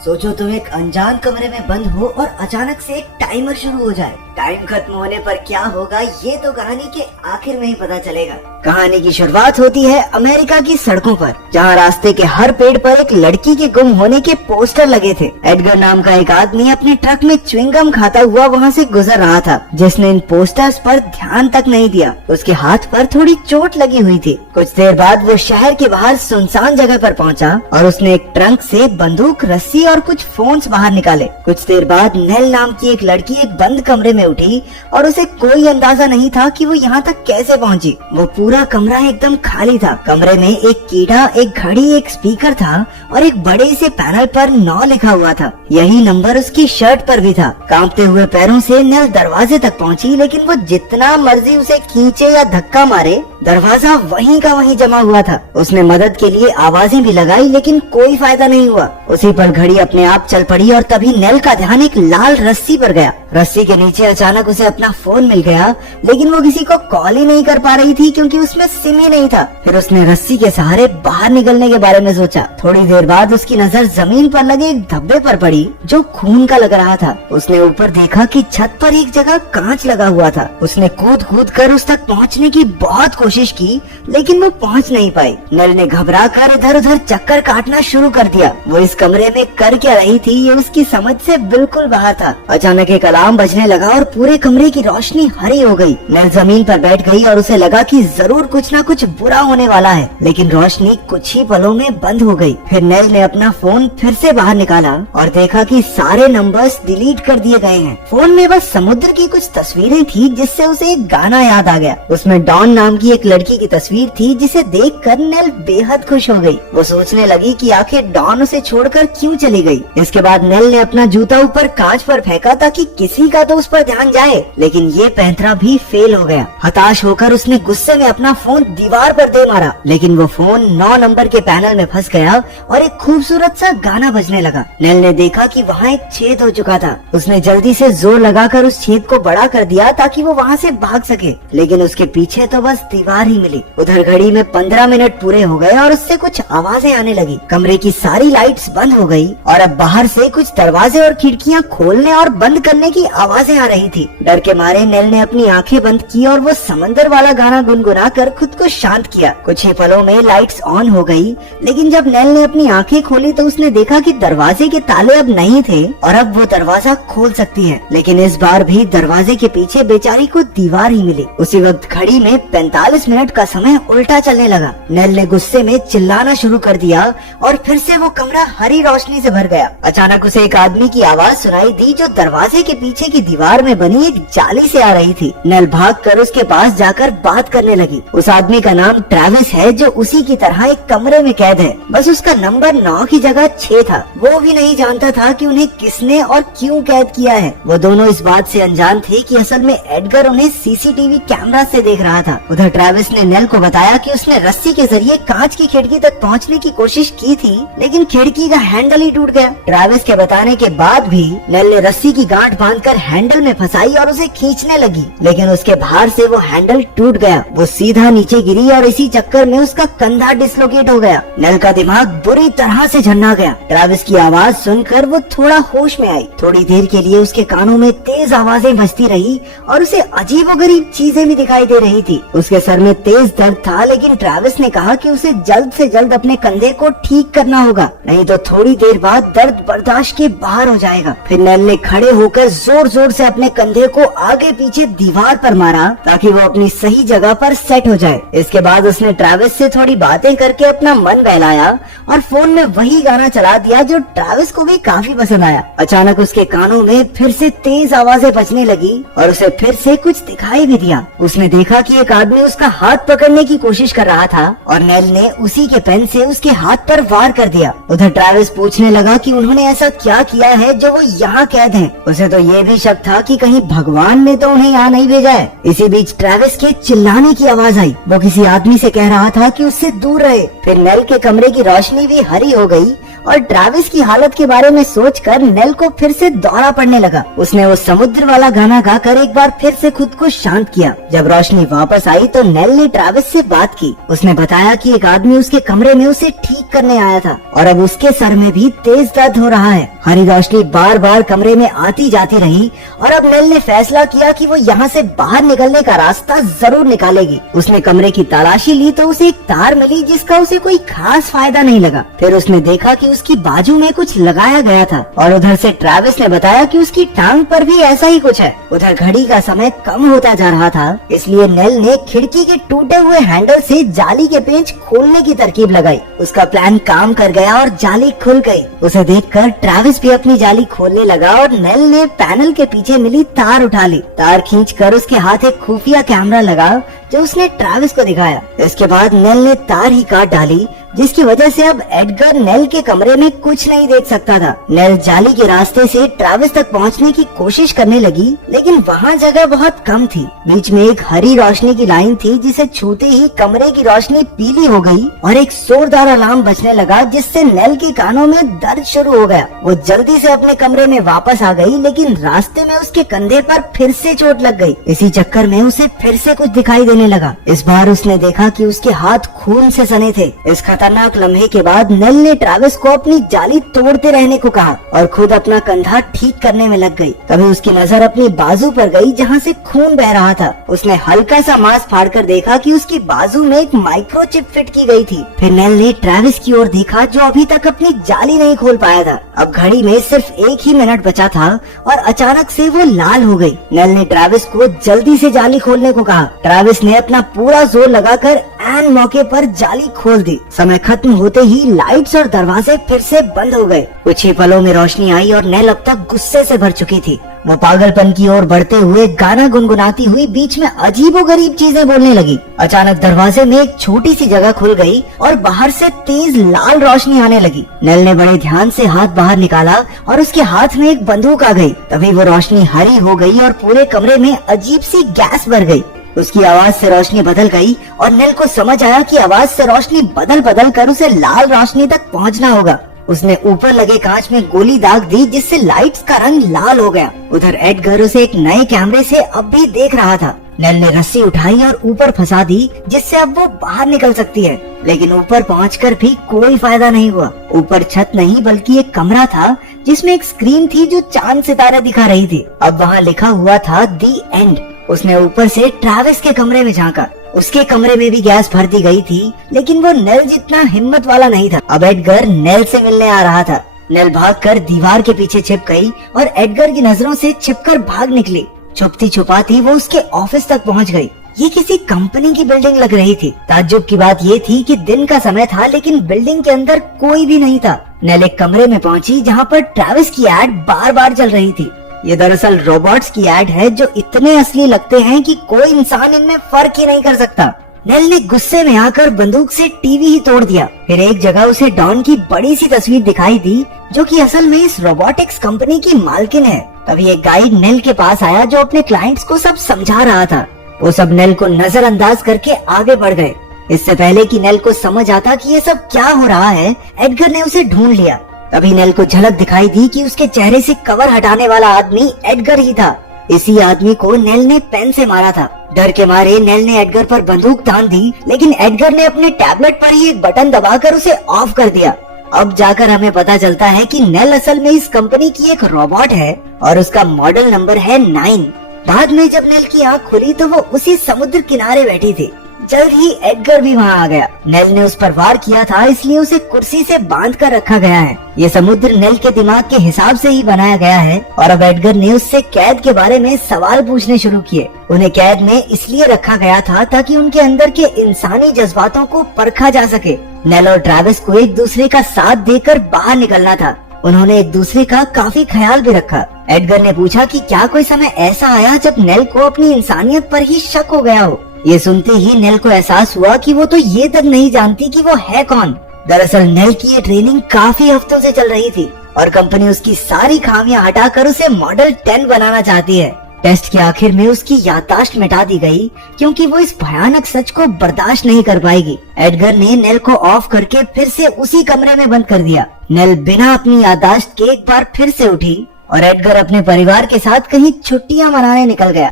सोचो तुम एक अनजान कमरे में बंद हो और अचानक से एक टाइमर शुरू हो जाए। टाइम खत्म होने पर क्या होगा ये तो कहानी के आखिर में ही पता चलेगा। कहानी की शुरुआत होती है अमेरिका की सड़कों पर, जहाँ रास्ते के हर पेड़ पर एक लड़की के गुम होने के पोस्टर लगे थे। एडगर नाम का एक आदमी अपने ट्रक में च्युइंगम खाता हुआ वहाँ से गुजर रहा था, जिसने इन पोस्टर्स पर ध्यान तक नहीं दिया। उसके हाथ पर थोड़ी चोट लगी हुई थी। कुछ देर बाद वो शहर के बाहर सुनसान जगह पर पहुँचा और उसने एक ट्रंक से बंदूक, रस्सी और कुछ फोन्स बाहर निकाले। कुछ देर बाद नेल नाम की एक लड़की एक बंद कमरे में उठी और उसे कोई अंदाजा नहीं था कि वो यहाँ तक कैसे पहुँची। वो पूरा कमरा एकदम खाली था। कमरे में एक कीड़ा, एक घड़ी, एक स्पीकर था और एक बड़े से पैनल पर 9 लिखा हुआ था। यही नंबर उसकी शर्ट पर भी था। कांपते हुए पैरों से नेल दरवाजे तक पहुँची, लेकिन वो जितना मर्जी उसे खींचे या धक्का मारे, दरवाजा वहीं का वहीं जमा हुआ था। उसने मदद के लिए आवाजें भी लगाई, लेकिन कोई फायदा नहीं हुआ। उसी पर घड़ी अपने आप चल पड़ी और तभी नेल का ध्यान एक लाल रस्सी पर गया। रस्सी के नीचे अचानक उसे अपना फोन मिल गया, लेकिन वो किसी को कॉल ही नहीं कर पा रही थी क्योंकि उसमें सिम ही नहीं था। फिर उसने रस्सी के सहारे बाहर निकलने के बारे में सोचा। थोड़ी देर बाद उसकी नजर जमीन पर लगे एक धब्बे पर पड़ी जो खून का लग रहा था। उसने ऊपर देखा कि छत पर एक जगह कांच लगा हुआ था। उसने कूद कूद कर उस तक पहुंचने की बहुत कोशिश की, लेकिन वो पहुंच नहीं पाई। नेल ने घबरा कर इधर उधर चक्कर काटना शुरू कर दिया। वो इस कमरे में कर क्या रही थी ये उसकी समझ से बिल्कुल बाहर था। अचानक एक अलार्म बजने लगा और पूरे कमरे की रोशनी हरी हो गई। नेल जमीन पर बैठ गई और उसे लगा कि जरूर कुछ ना कुछ बुरा होने वाला है, लेकिन रोशनी कुछ ही पलों में बंद हो गई। फिर नेल ने अपना फोन फिर से बाहर निकाला और देखा कि सारे नंबर्स डिलीट कर दिए गए हैं। फोन में बस समुद्र की कुछ तस्वीरें थी, जिससे उसे एक गाना याद आ गया। उसमें डॉन नाम की एक लड़की की तस्वीर थी, जिसे देखकर नेल बेहद खुश हो गई। वो सोचने लगी कि आखिर डॉन उसे छोड़कर क्यों चली गई। इसके बाद नेल ने अपना जूता ऊपर कांच पर फेंका ताकि किसी का तो उस पर ध्यान जाए, लेकिन ये पैंतरा भी फेल हो गया। हताश होकर उसने गुस्से में अपना फोन दीवार पर दे मारा, लेकिन वो फोन 9 नंबर के पैनल में फंस गया और एक खूबसूरत सा गाना बजने लगा। नेल ने देखा कि वहाँ एक छेद हो चुका था। उसने जल्दी से जोर लगाकर उस छेद को बड़ा कर दिया ताकि वो वहाँ से भाग सके, लेकिन उसके पीछे तो बस दीवार ही मिली। उधर घड़ी में 15 मिनट पूरे हो गए और उससे कुछ आवाजें आने लगी। कमरे की सारी लाइट्स बंद हो गई और अब बाहर से कुछ दरवाजे और खिड़कियाँ खोलने और बंद करने की आवाजें आ रही थी। डर के मारे नेल ने अपनी आंखें बंद की और वो समंदर वाला गाना गुनगुना कर खुद को शांत किया। कुछ ही पलों में लाइट्स ऑन हो गई, लेकिन जब नेल ने अपनी आंखें खोली तो उसने देखा कि दरवाजे के ताले अब नहीं थे और अब वो दरवाजा खोल सकती है। लेकिन इस बार भी दरवाजे के पीछे बेचारी को दीवार ही मिली। उसी वक्त घड़ी में 45 मिनट का समय उल्टा चलने लगा। नेल ने गुस्से में चिल्लाना शुरू कर दिया और फिर से वो कमरा हरी रोशनी से भर गया। अचानक उसे एक आदमी की आवाज सुनाई दी जो दरवाजे के पीछे की दीवार में बनी एक जाली से आ रही थी। नेल भागकर उसके पास जाकर बात करने लगी। उस आदमी का नाम ट्रेविस है, जो उसी की तरह एक कमरे में कैद है। बस उसका नंबर 9 की जगह 6 था। वो भी नहीं जानता था कि उन्हें किसने और क्यों कैद किया है। वो दोनों इस बात से अनजान थे कि असल में एडगर उन्हें सीसीटीवी कैमरा से देख रहा था। उधर ट्रेविस ने नेल को बताया कि उसने रस्सी के जरिए कांच की खिड़की तक पहुंचने की कोशिश की थी, लेकिन खिड़की का हैंडल ही टूट गया। ट्रेविस के बताने के बाद भी नेल ने रस्सी की गांठ बांधकर हैंडल में फंसाई और उसे खींचने लगी, लेकिन उसके बाहर से वो हैंडल टूट गया। वो सीधा नीचे गिरी और इसी चक्कर में उसका कंधा डिसलोकेट हो गया। नेल का दिमाग बुरी तरह से झन्ना गया। ट्रेविस की आवाज सुनकर वो थोड़ा होश में आई। थोड़ी देर के लिए उसके कानों में तेज आवाजें बजती रही और उसे अजीबोगरीब चीजें भी दिखाई दे रही थी। उसके सर में तेज दर्द था, लेकिन ट्रेविस ने कहा कि उसे जल्द से जल्द अपने कंधे को ठीक करना होगा, नहीं तो थोड़ी देर बाद दर्द बर्दाश्त के बाहर हो जाएगा। फिर नेल ने खड़े होकर जोर जोर से अपने कंधे को आगे पीछे दीवार पर मारा ताकि वो अपनी सही जगह पर सेट हो जाए। इसके बाद उसने ट्रेविस से थोड़ी बातें करके अपना मन बहलाया और फोन में वही गाना चला दिया जो ट्रेविस को भी काफी पसंद आया। अचानक उसके कानों में फिर से तेज आवाजें बजने लगी और उसे फिर से कुछ दिखाई भी दिया। उसने देखा कि एक आदमी उसका हाथ पकड़ने की कोशिश कर रहा था और नेल ने उसी के पेन से उसके हाथ पर वार कर दिया। उधर ट्रेविस पूछने लगा कि उन्होंने ऐसा क्या किया है जो वो यहाँ कैद हैं। उसे तो ये भी शक था कि कहीं भगवान ने तो उन्हें यहाँ नहीं भेजा है। इसी बीच ट्रेविस के चिल्लाने की आवाज आई। वो किसी आदमी से कह रहा था कि उससे दूर रहे। फिर नेल के कमरे की रोशनी भी हरी हो गई और ट्रैविस की हालत के बारे में सोचकर नेल को फिर से दौरा पड़ने लगा। उसने वो समुद्र वाला गाना गाकर एक बार फिर से खुद को शांत किया। जब रोशनी वापस आई तो नेल ने ट्रैविस से बात की। उसने बताया कि एक आदमी उसके कमरे में उसे ठीक करने आया था और अब उसके सर में भी तेज दर्द हो रहा है। हरी रोशनी बार बार कमरे में आती जाती रही और अब नेल ने फैसला किया कि वो यहाँ से बाहर निकलने का रास्ता जरूर निकालेगी। उसने कमरे की तलाशी ली तो उसे एक तार मिली जिसका उसे कोई खास फायदा नहीं लगा। फिर उसने देखा कि उसकी बाजू में कुछ लगाया गया था और उधर से ट्रैविस ने बताया कि उसकी टांग पर भी ऐसा ही कुछ है। उधर घड़ी का समय कम होता जा रहा था, इसलिए नेल ने खिड़की के टूटे हुए हैंडल से जाली के पेंच खोलने की तरकीब लगाई। उसका प्लान काम कर गया और जाली खुल गई। उसे देखकर ट्रैविस भी अपनी जाली खोलने लगा और नेल ने पैनल के पीछे मिली तार उठा ली। तार खींचकर उसके हाथ एक खुफिया कैमरा लगा जो उसने ट्रैविस को दिखाया। इसके बाद नेल ने तार ही काट डाली, जिसकी वजह से अब एडगर नेल के कमरे में कुछ नहीं देख सकता था। नेल जाली के रास्ते से ट्रैविस तक पहुंचने की कोशिश करने लगी, लेकिन वहाँ जगह बहुत कम थी। बीच में एक हरी रोशनी की लाइन थी जिसे छूते ही कमरे की रोशनी पीली हो गई और एक जोरदार अलार्म बजने लगा, जिससे नेल के कानों में दर्द शुरू हो गया। वो जल्दी से अपने कमरे में वापस आ गई, लेकिन रास्ते में उसके कंधे पर फिर से चोट लग गई। इसी चक्कर में उसे फिर से कुछ दिखाई देने लगा। इस बार उसने देखा कि उसके हाथ खून से सने थे। इस खतरनाक लम्हे के बाद नेल ने ट्रैविस को अपनी जाली तोड़ते रहने को कहा और खुद अपना कंधा ठीक करने में लग गई। तभी उसकी नजर अपनी बाजू पर गई जहाँ से खून बह रहा था। उसने हल्का सा मांस फाड़कर देखा कि उसकी बाजू में एक माइक्रोचिप फिट की गई थी। फिर नेल ने ट्रैविस की ओर देखा जो अभी तक अपनी जाली नहीं खोल पाया था। अब घड़ी में सिर्फ 1 ही मिनट बचा था और अचानक से वो लाल हो गई। नेल ने ट्रैविस को जल्दी से जाली खोलने को कहा। ट्रैविस ने अपना पूरा जोर लगाकर ऐन मौके पर जाली खोल दी। समय खत्म होते ही लाइट्स और दरवाजे फिर से बंद हो गए। कुछ ही पलों में रोशनी आई और नेल अब तक गुस्से से भर चुकी थी। वो पागलपन की ओर बढ़ते हुए गाना गुनगुनाती हुई बीच में अजीबोगरीब चीजें बोलने लगी। अचानक दरवाजे में एक छोटी सी जगह खुल गई और बाहर से तेज लाल रोशनी आने लगी। नेल ने बड़े ध्यान से हाथ बाहर निकाला और उसके हाथ में एक बंदूक आ गई। तभी वो रोशनी हरी हो गई और पूरे कमरे में अजीब सी गैस भर गई। उसकी आवाज से रोशनी बदल गई और नेल को समझ आया कि आवाज से रोशनी बदल बदल कर उसे लाल रोशनी तक पहुंचना होगा। उसने ऊपर लगे कांच में गोली दाग दी, जिससे लाइट्स का रंग लाल हो गया। उधर एडगर उसे एक नए कैमरे से अब भी देख रहा था। नेल ने रस्सी उठाई और ऊपर फंसा दी, जिससे अब वो बाहर निकल सकती है। लेकिन ऊपर पहुंचकर भी कोई फायदा नहीं हुआ। ऊपर छत नहीं बल्कि एक कमरा था जिसमें एक स्क्रीन थी जो चांद सितारे दिखा रही थी। अब वहाँ लिखा हुआ था दी एंड। उसने ऊपर से ट्रैविस के कमरे में झांका। उसके कमरे में भी गैस भर दी गई थी, लेकिन वो नेल जितना हिम्मत वाला नहीं था। अब एडगर नेल से मिलने आ रहा था। नेल भागकर दीवार के पीछे छिप गई और एडगर की नजरों से छिपकर भाग निकली। छुपती छुपाती वो उसके ऑफिस तक पहुंच गई। ये किसी कंपनी की बिल्डिंग लग रही थी। ताज्जुब की बात ये थी कि दिन का समय था, लेकिन बिल्डिंग के अंदर कोई भी नहीं था। नेल एक कमरे में पहुंची जहाँ पर ट्रैविस की एड बार बार चल रही थी। ये दरअसल रोबोट्स की एड है जो इतने असली लगते हैं कि कोई इंसान इनमें फर्क ही नहीं कर सकता। नेल ने गुस्से में आकर बंदूक से टीवी ही तोड़ दिया। फिर एक जगह उसे डॉन की बड़ी सी तस्वीर दिखाई दी, जो कि असल में इस रोबोटिक्स कंपनी की मालकिन है। तभी एक गाइड नेल के पास आया जो अपने क्लाइंट्स को सब समझा रहा था। वो सब नेल को नजरअंदाज करके आगे बढ़ गए। इससे पहले कि नेल को समझ आता कि ये सब क्या हो रहा है, एडगर ने उसे ढूंढ लिया। तभी नेल को झलक दिखाई दी कि उसके चेहरे से कवर हटाने वाला आदमी एडगर ही था। इसी आदमी को नेल ने पेन से मारा था। डर के मारे नेल ने एडगर पर बंदूक तान दी, लेकिन एडगर ने अपने टैबलेट पर ही एक बटन दबाकर उसे ऑफ कर दिया। अब जाकर हमें पता चलता है कि नेल असल में इस कंपनी की एक रोबोट है और उसका मॉडल नंबर है 9। बाद में जब नेल की आँख खुली तो वो उसी समुद्र किनारे बैठी थी। जल्द ही एडगर भी वहाँ आ गया। नेल ने उस पर वार किया था, इसलिए उसे कुर्सी से बांध कर रखा गया है। ये समुद्र नेल के दिमाग के हिसाब से ही बनाया गया है और अब एडगर ने उससे कैद के बारे में सवाल पूछने शुरू किए। उन्हें कैद में इसलिए रखा गया था ताकि उनके अंदर के इंसानी जज्बातों को परखा जा सके। नेल और ट्रैविस को एक दूसरे का साथ देकर बाहर निकलना था। उन्होंने एक दूसरे का काफी ख्याल भी रखा। एडगर ने पूछा कि क्या कोई समय ऐसा आया जब नेल को अपनी इंसानियत पर ही शक हो गया हो। ये सुनते ही नेल को एहसास हुआ कि वो तो ये तक नहीं जानती कि वो है कौन। दरअसल नेल की ये ट्रेनिंग काफी हफ्तों से चल रही थी और कंपनी उसकी सारी खामियां हटाकर उसे मॉडल 10 बनाना चाहती है। टेस्ट के आखिर में उसकी याददाश्त मिटा दी गई क्योंकि वो इस भयानक सच को बर्दाश्त नहीं कर पाएगी। एडगर ने नेल को ऑफ करके फिर से उसी कमरे में बंद कर दिया। नेल बिना अपनी याददाश्त के एक बार फिर से उठी और एडगर अपने परिवार के साथ कहीं छुट्टियां मनाने निकल गया।